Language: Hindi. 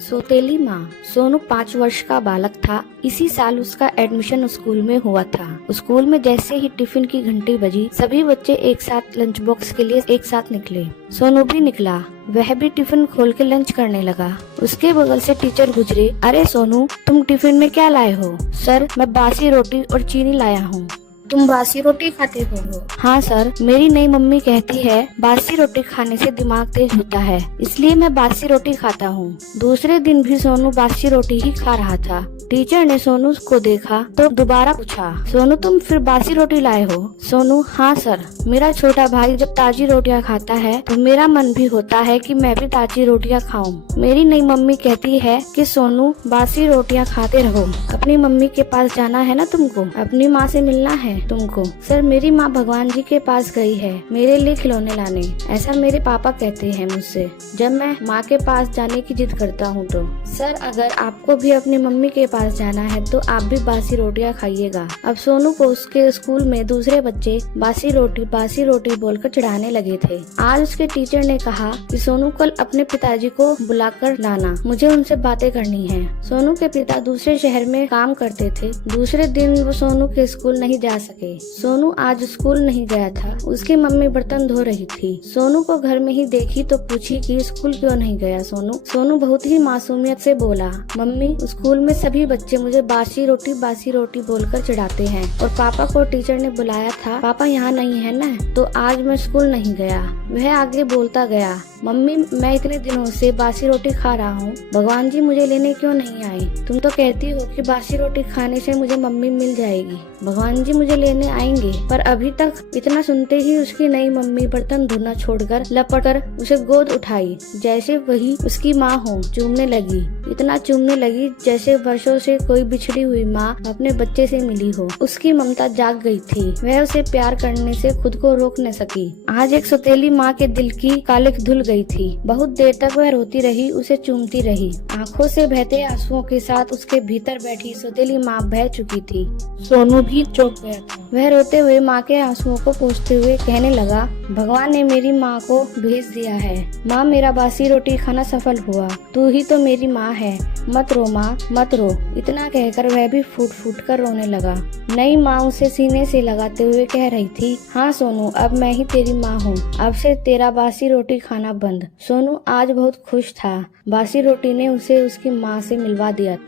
सौतेली माँ। सोनू 5 वर्ष का बालक था। इसी साल उसका एडमिशन स्कूल में हुआ था। स्कूल में जैसे ही टिफिन की घंटी बजी, सभी बच्चे एक साथ लंच बॉक्स के लिए एक साथ निकले। सोनू भी निकला। वह भी टिफिन खोल के लंच करने लगा। उसके बगल से टीचर गुजरे। अरे सोनू, तुम टिफिन में क्या लाए हो? सर, मैं बासी रोटी और चीनी लाया हूँ। तुम बासी रोटी खाते हो? हाँ सर, मेरी नई मम्मी कहती है बासी रोटी खाने से दिमाग तेज होता है, इसलिए मैं बासी रोटी खाता हूँ। दूसरे दिन भी सोनू बासी रोटी ही खा रहा था। टीचर ने सोनू को देखा तो दोबारा पूछा, सोनू तुम फिर बासी रोटी लाए हो? सोनू, हाँ सर, मेरा छोटा भाई जब ताजी रोटियां खाता है तो मेरा मन भी होता है कि मैं भी ताजी रोटियां खाऊं। मेरी नई मम्मी कहती है कि सोनू बासी रोटियां खाते रहो। अपनी मम्मी के पास जाना है ना तुमको, अपनी माँ से मिलना है तुमको। सर, मेरी माँ भगवान जी के पास गई है मेरे लिए खिलौने लाने, ऐसा मेरे पापा कहते हैं मुझसे जब मैं माँ के पास जाने की जिद करता हूँ तो। सर, अगर आपको भी अपनी मम्मी के पास जाना है तो आप भी बासी रोटियां खाइएगा। अब सोनू को उसके स्कूल में दूसरे बच्चे बासी रोटी बोलकर चिढ़ाने लगे थे। आज उसके टीचर ने कहा कि सोनू कल अपने पिताजी को बुलाकर लाना, मुझे उनसे बातें करनी है। सोनू के पिता दूसरे शहर में काम करते थे। दूसरे दिन वो सोनू के स्कूल नहीं जा सके। सोनू आज स्कूल नहीं गया था। उसकी मम्मी बर्तन धो रही थी। सोनू को घर में ही देखी तो पूछी कि स्कूल क्यों नहीं गया सोनू? सोनू बहुत ही मासूमियत से बोला, मम्मी, स्कूल में सभी बच्चे मुझे बासी रोटी बोलकर चिढ़ाते हैं और पापा को टीचर ने बुलाया था, पापा यहाँ नहीं है ना, तो आज मैं स्कूल नहीं गया। वह आगे बोलता गया, मम्मी, मैं इतने दिनों से बासी रोटी खा रहा हूँ, भगवान जी मुझे लेने क्यों नहीं आए? तुम तो कहती हो कि बासी रोटी खाने से मुझे मम्मी मिल जाएगी, भगवान जी मुझे लेने आएंगे। पर अभी तक इतना सुनते ही उसकी नई मम्मी बर्तन धोना छोड़कर लपट कर उसे गोद उठाई, जैसे वही उसकी माँ हो। चूमने लगी, इतना चूमने लगी जैसे वर्षों से कोई बिछड़ी हुई माँ अपने बच्चे से मिली हो। उसकी ममता जाग गई थी। वह उसे प्यार करने से खुद को रोक न सकी। आज एक सौतेली माँ के दिल की कालिख धुल गई थी। बहुत देर तक वह रोती रही, उसे चूमती रही। आंखों से बहते आंसुओं के साथ उसके भीतर बैठी सौतेली माँ बह चुकी थी। सोनू भी चौंक गया था। वह रोते हुए माँ के आंसुओं को पोंछते हुए कहने लगा, भगवान ने मेरी माँ को भेज दिया है। माँ, मेरा बासी रोटी खाना सफल हुआ। तू ही तो मेरी माँ है। मत रो माँ, मत रो। इतना कहकर वह भी फूट फूट कर रोने लगा। नई माँ उसे सीने से लगाते हुए कह रही थी, हाँ सोनू, अब मैं ही तेरी माँ हूँ। अब से तेरा बासी रोटी खाना बंद। सोनू आज बहुत खुश था। बासी रोटी ने उसे उसकी माँ से मिलवा दिया।